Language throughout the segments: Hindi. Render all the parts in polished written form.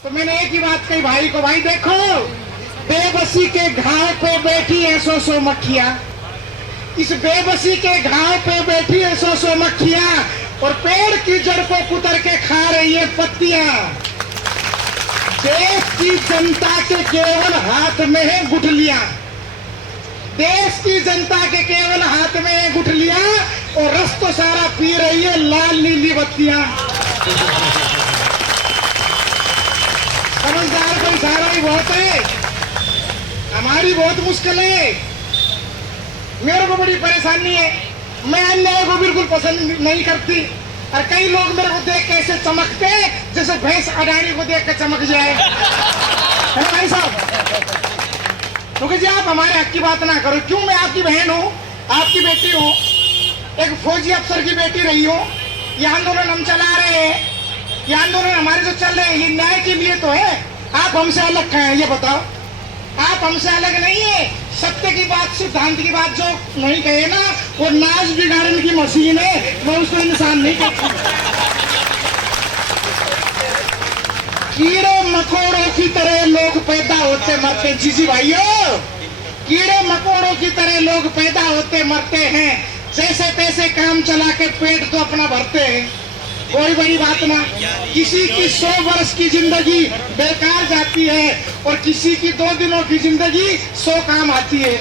तो मैंने एक ही बात कही भाई को, भाई देखो बेबसी के घाव पे बैठी है सौ मक्खियां, इस बेबसी के घाव पे बैठी है सौ मक्खियां, और पेड़ की जड़ को कुतर के खा रही है पत्तियां। देश की जनता के केवल हाथ में है गुठलियां, देश की जनता के केवल हाथ में है गुठलियां, और रस तो सारा पी रही है लाल नीली बत्तियां। समझदार कोई सारा ही बहुत है, हमारी बहुत मुश्किल है। मेरे को बड़ी परेशानी है, मैं अन्याय को बिल्कुल पसंद नहीं करती, और कई लोग मेरे को देख के ऐसे चमकते जैसे भैंस अडानी को देख के चमक जाए, है ना भाई साहब? क्योंकि जी आप हमारे हक की बात ना करो। क्यों? मैं आपकी बहन हूँ, आपकी बेटी हूँ, एक फौजी अफसर की बेटी रही हूँ। ये आंदोलन हम चला रहे हैं, ये आंदोलन हमारे जो चल रहे हैं ये न्याय के लिए तो है। आप हमसे अलग कहाँ हैं ये बताओ? आप हमसे अलग नहीं है। सत्य की बात, सिद्धांत की बात जो नहीं कहे ना, वो नाच बिगाड़ने की मशीन है, मैं उसको इंसान नहीं कहती। कीड़े मकोड़ों की तरह लोग पैदा होते मरते, जी भाइयों, कीड़े मकोड़ों की तरह लोग पैदा होते मरते हैं, जैसे तैसे काम चला के पेट तो अपना भरते हैं। कोई बड़ी बात ना। किसी की 100 वर्ष की जिंदगी बेकार जाती है, और किसी की 2 दिनों की जिंदगी 100 काम आती है।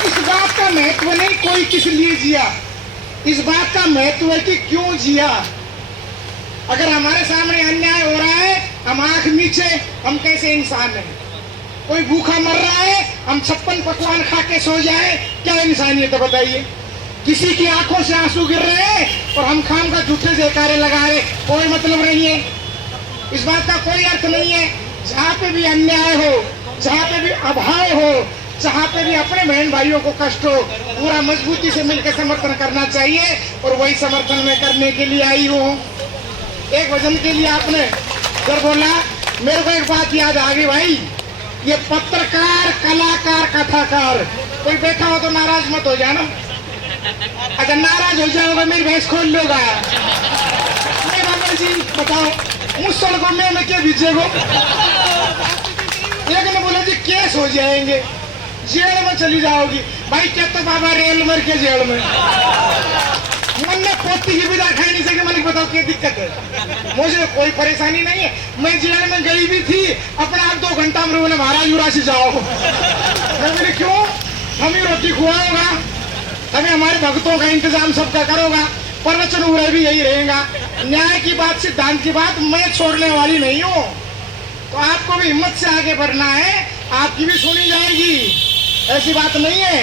इस बात का महत्व नहीं कोई किस लिए जिया, इस बात का महत्व है कि क्यों जिया। अगर हमारे सामने अन्याय हो रहा है, हम आंख नीचे, हम कैसे इंसान हैं? कोई भूखा मर रहा है, हम 56 पकवान खा के सो जाए, क्या इंसानियत है बताइए? किसी की आंखों से आंसू गिर रहे हैं और हम खाम का झूठे जयकारे लगा रहे, कोई मतलब नहीं है। इस बात का कोई अर्थ नहीं है। जहाँ पे भी अन्याय हो, जहाँ पे भी अभाव हो, जहाँ पे भी अपने बहन भाइयों को कष्ट हो, पूरा मजबूती से मिलकर समर्थन करना चाहिए, और वही समर्थन में करने के लिए आई हूँ। एक भजन के लिए आपने जब बोला, मेरे को एक बात याद आ गई भाई, ये पत्रकार, कलाकार, कथाकार, कोई बैठा हो तो नाराज मत हो जाना। अगर नाराज हो जाओगे मेरी भैंस खोल लोगा। बाबा जी बताओ, मुझ सड़कों में क्या बीजेगो? एक ने बोला जी केस हो जाएंगे, जेल में चली जाओगी। भाई क्या तो बाबा रेल मर के जेल में, मन ने पोती की विदा खाई नहीं सके। मैंने बताओ क्या दिक्कत है? मुझे कोई परेशानी नहीं है, मैं जेल में गई भी थी, अपने आप 2 घंटा में बोले महाराज युवराज जाओ। मैंने क्यों? हम ही रोटी खुआओगा, हमें हमारे भक्तों का इंतजाम सबका करोगा, प्रवचन उड़े भी यही रहेगा। न्याय की बात, सिद्धांत की बात मैं छोड़ने वाली नहीं हूँ। तो आपको भी हिम्मत से आगे बढ़ना है, आपकी भी सुनी जाएगी, ऐसी बात नहीं है।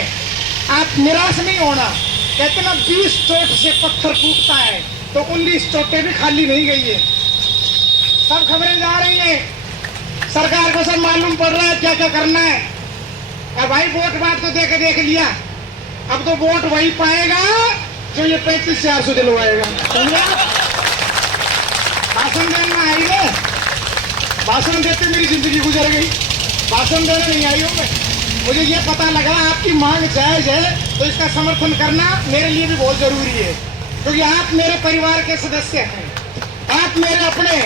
आप निराश नहीं होना। कहते ना 20 चोट से पत्थर टूटता है, तो 19 चोटें भी खाली नहीं गई है। सब खबरें जा रही है, सरकार को सब मालूम पड़ रहा है क्या क्या करना है। अब भाई वोट बात तो देख लिया, अब तो वोट वही पाएगा जो ये 35,400 दिलवाएगा। भाषण देने आई है, भाषण देते मेरी जिंदगी गुजर गई, भाषण देने नहीं आई हूँ मैं। मुझे ये पता लगा आपकी मांग जायज है, तो इसका समर्थन करना मेरे लिए भी बहुत जरूरी है, क्योंकि आप मेरे परिवार के सदस्य हैं, आप मेरे अपने।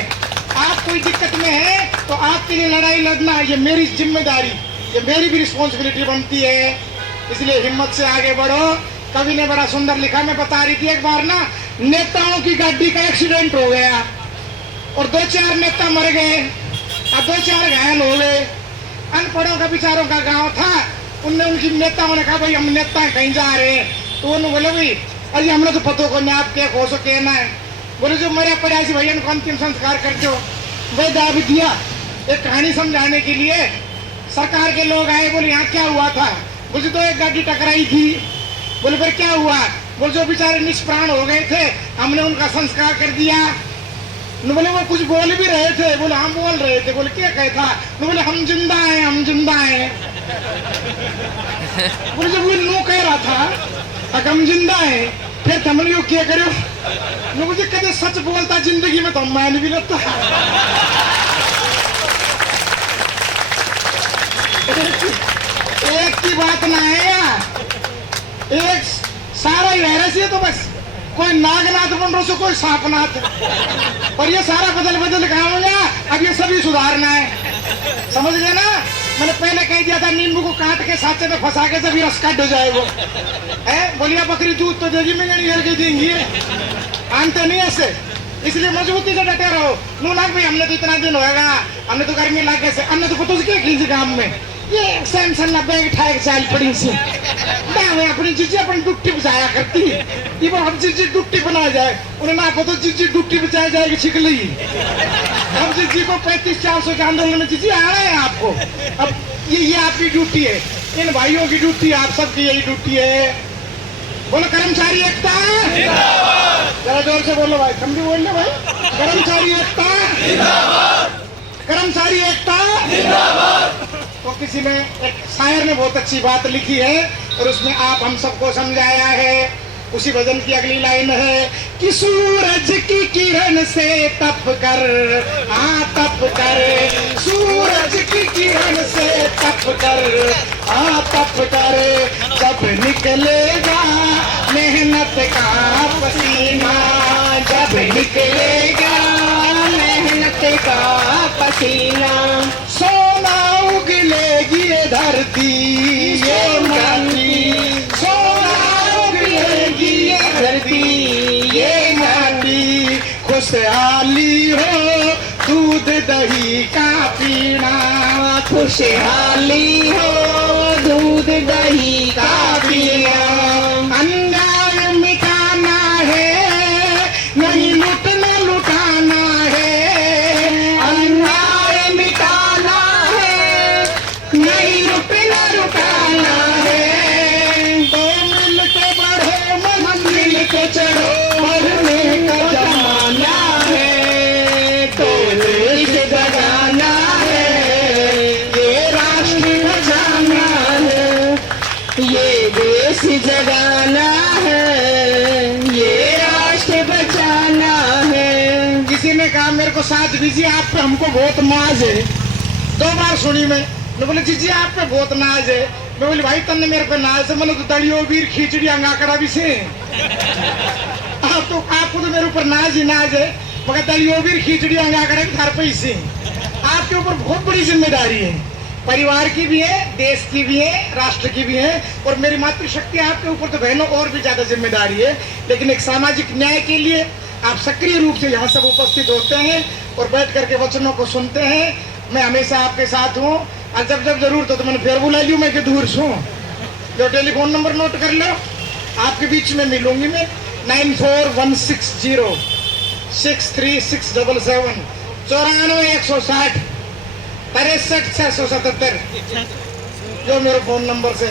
आप कोई दिक्कत में है तो आपके लिए लड़ाई लड़ना ये मेरी जिम्मेदारी, ये मेरी भी रिस्पॉन्सिबिलिटी बनती है। इसलिए हिम्मत से आगे बढ़ो। कवि ने बड़ा सुंदर लिखा, मैं बता रही थी एक बार ना, नेताओं की गाड़ी का एक्सीडेंट हो गया और 2-4 नेता मर गए, अब 2-4 घायल हो गए। अनपढ़ों का बेचारों का गांव था, उनने उनकी नेताओं ने कहा भाई हम नेता कहीं जा रहे हैं, तो उन्होंने बोले भाई अरे हमने तो पतों को आप क्या हो सो कहना है। बोले जो मरे पड़े ऐसे भैया को अंतिम संस्कार कर दो। वही दाब दिया। एक कहानी समझाने के लिए सरकार के लोग आए, बोले यहाँ क्या हुआ था? मुझे तो एक गाड़ी टकराई थी। बोले फिर क्या हुआ? बोले जो बेचारे निष्प्राण हो गए थे हमने उनका संस्कार कर दिया। बोले वो कुछ बोल भी रहे थे? बोले हम बोल रहे थे। बोले क्या कहता? बोले हम जिंदा हैं, हम जिंदा हैं। बोले जब वो नो कह रहा था हम जिंदा हैं, फिर थमलियो क्या करो? मुझे कदे सच बोलता जिंदगी में तो मैं भी लगता। एक की बात ना है यार, एक सारा ही वायरस है। तो बस कोई नागनाथ बन रहा, कोई सांपनाथ, और ये सारा बदल बदल काम सुधारना है, समझ गए ना। मैंने पहले कह दिया था नींबू को काट के साँचे में फंसा के जब रस कट हो जाएगा है। बोलिया बकरी दूध तो देगी मैं नहीं करके देंगी, आनते नहीं ऐसे, इसलिए मजबूती से डटे रहो। नू ना भाई हमने तो इतना दिन होएगा, हमने तो गर्मी लागे से, हमने तो कुछ क्या खींच काम में ये सैमसंग ना बैग ठाक चाल पड़ी सी मैं अपनी चीजें अपनी डुट्टी बचाया करती, ये वो हम चीजें डुट्टी बना जाए, उन्हें ना पता चीजें डुट्टी बचाई जाएगी छिकली। हम जी को 35-400 के आंदोलन में चीजें आ रहे हैं आपको। अब ये आपकी ड्यूटी है, इन भाइयों की ड्यूटी, आप सबकी यही ड्यूटी है। बोलो कर्मचारी एकता, जरा जोर से बोलो भाई, हम भी बोल रहे भाई, कर्मचारी एकता, कर्मचारी एकता। तो किसी ने एक शायर ने बहुत अच्छी बात लिखी है और उसमें आप हम सबको समझाया है। उसी भजन की अगली लाइन है कि सूरज की किरण से तप कर, हाँ तप कर, सूरज की किरण से तप कर, हाँ तप कर, जब निकलेगा मेहनत का पसीना, जब निकलेगा मेहनत का पसीना, सोना उगलेगी ये धरती ये माटी, सोना उगलेगी ये धरती ये माटी, खुशहाली हो दूध दही का पीना, खुशहाली हो दूध दही का पीना, अन्याय मिटाना है नहीं लुटना लुटाना है, अन्याय मिटाना है नहीं लुटना लुटाना है, तो मिल के बढ़ो मंजिल को चढ़ो मरने का जमाना है, तो देश जगाना है ये राष्ट्र बचाना है, ये देश जगाना है ये राष्ट्र बचाना है। किसी ने कहा मेरे को साथ दीजिए, आप पे हमको बहुत नाज है। 2 बार सुनी मैं बोले जीजी आप पे बहुत नाज है। मैं बोली भाई तन्ने मेरे पे नाज है, मैंने तो दड़ियों वीर खिचड़ी अंगाकड़ा भी से आपको तो मेरे ऊपर नाज ही नाज है, मगर दड़ियों वीर खिचड़ी अंगाकड़ा घर पे से आपके ऊपर बहुत बड़ी जिम्मेदारी है, परिवार की भी है, देश की भी है, राष्ट्र की भी है, और मेरी मातृशक्ति आपके ऊपर तो बहनों और भी ज्यादा जिम्मेदारी है। लेकिन एक सामाजिक न्याय के लिए आप सक्रिय रूप से यहाँ सब उपस्थित होते हैं और बैठ करके वचनों को सुनते हैं। मैं हमेशा आपके साथ हूँ और जब जब जरूरत हो तो मैंने फिर बुला लियो, मैं के दूर छू, जो टेलीफोन नंबर नोट कर लो, आपके बीच में मिलूंगी मैं 9416063677 94-160 63-677 जो मेरे फोन नंबर से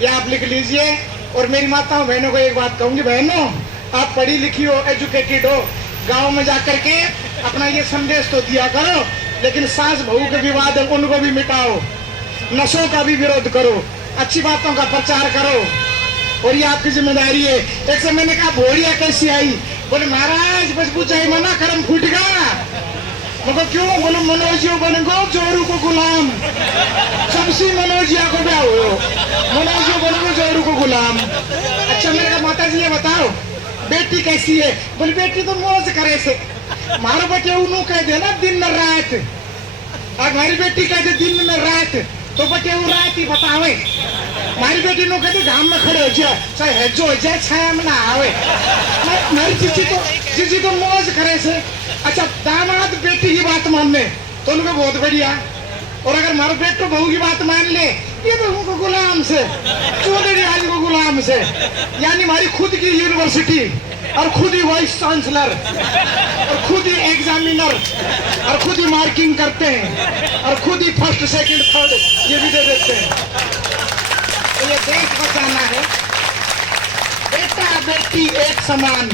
ये आप लिख लीजिए। और मेरी माताओं बहनों को एक बात कहूंगी, बहनों आप पढ़ी लिखी हो, एजुकेटेड हो, गांव में जाकर के अपना ये संदेश तो दिया करो, लेकिन सास बहू के विवाद है उनको भी मिटाओ, नशों का भी विरोध करो, अच्छी बातों का प्रचार करो, और ये आपकी जिम्मेदारी है। एक से मैंने कहा भोरिया कैसी आई, बोले महाराज बस पूछा मना करम फूट गया, मगर क्यों, बोलो मनोजियो बनेगो जोरू को गुलाम, सबसे मनोजिया को क्या हो, मनोजियो बनेगो जोरू को गुलाम। अच्छा मैंने कहा माता जी ये बताओ बेटी कैसी है, बोले बेटी तो मौज करे से, मारो बेटे उन्हों कह दे ना दिन में रात, और हमारी बेटी कह दे दिन में रात, तो बटे वो रात ही बतावे, हमारी बेटी नो कहते घाम में खड़े हो जाए, चाहे हेजो हो जाए छाया में ना आवे, मेरी जीजी तो मौज करे से। अच्छा दामाद बेटी की बात मान ले तो उनको बहुत बढ़िया, और अगर हमारे बेटो बहू की बात मान ले ये बहू को गुलाम से, चौधरी आज को गुलाम से, यानी हमारी खुद की यूनिवर्सिटी और खुद ही वाइस चांसलर और खुद ही एग्जामिनर और खुद ही मार्किंग करते हैं और खुद ही फर्स्ट सेकंड थर्ड ये भी दे देते हैं। तो ये देश बचाना है, बेटा बेटी एक समान,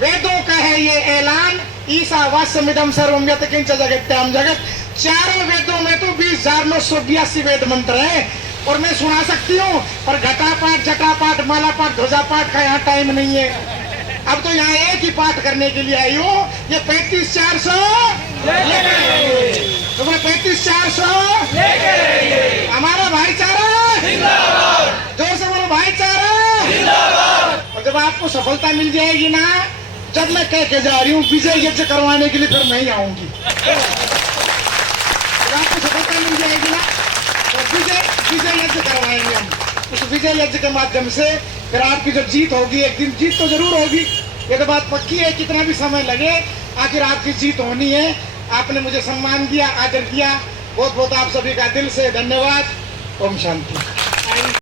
वेदों का है ये ऐलान, ईसा वास्यमिदं सर्वं यत् किंच जगत्याम जगत। चारों वेदों में तो 20,982 वेद मंत्र है, और मैं सुना सकती हूँ, पर घटापाठ जटापाठ मालापाठ ध्वजापाठ का यहाँ टाइम नहीं है। अब तो यहाँ एक ही पाठ करने के लिए आई हूँ, ये 35-400 तो 35-400 हमारा भाईचारा, जोर से बोलो भाईचारा। और जब आपको सफलता मिल जाएगी ना, जब मैं कह के जा रही हूँ विजय यज्ञ करवाने के लिए, फिर मैं ही आऊंगी। जब आपको सफलता मिल जाएगी ना तो विजय विजय यज्ञ करवाएंगे हम। उस विजय यज्ञ के माध्यम से फिर आपकी जो जीत होगी, एक दिन जीत तो जरूर होगी, ये तो बात पक्की है। कितना भी समय लगे आखिर आपकी जीत होनी है। आपने मुझे सम्मान दिया, आदर दिया, बहुत बहुत आप सभी का दिल से धन्यवाद। ओम शांति।